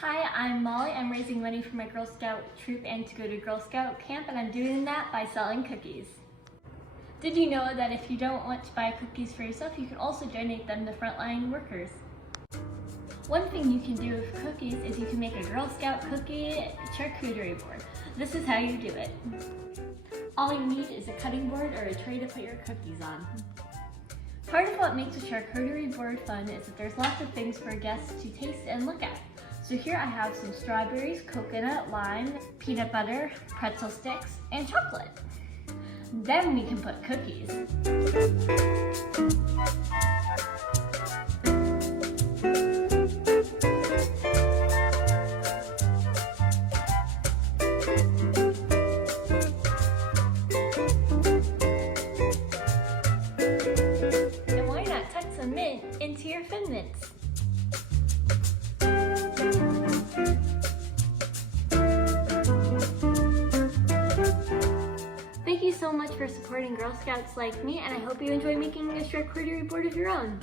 Hi, I'm Molly. I'm raising money for my Girl Scout troop and to go to Girl Scout camp, and I'm doing that by selling cookies. Did you know that if you don't want to buy cookies for yourself, you can also donate them to frontline workers? One thing you can do with cookies is you can make a Girl Scout cookie charcuterie board. This is how you do it. All you need is a cutting board or a tray to put your cookies on. Part of what makes a charcuterie board fun is that there's lots of things for guests to taste and look at. So here I have some strawberries, coconut, lime, peanut butter, pretzel sticks, and chocolate. Then we can put cookies. And why not tuck some mint into your Thin Mints? Thank you so much for supporting Girl Scouts like me, and I hope you enjoy making a charcuterie board of your own.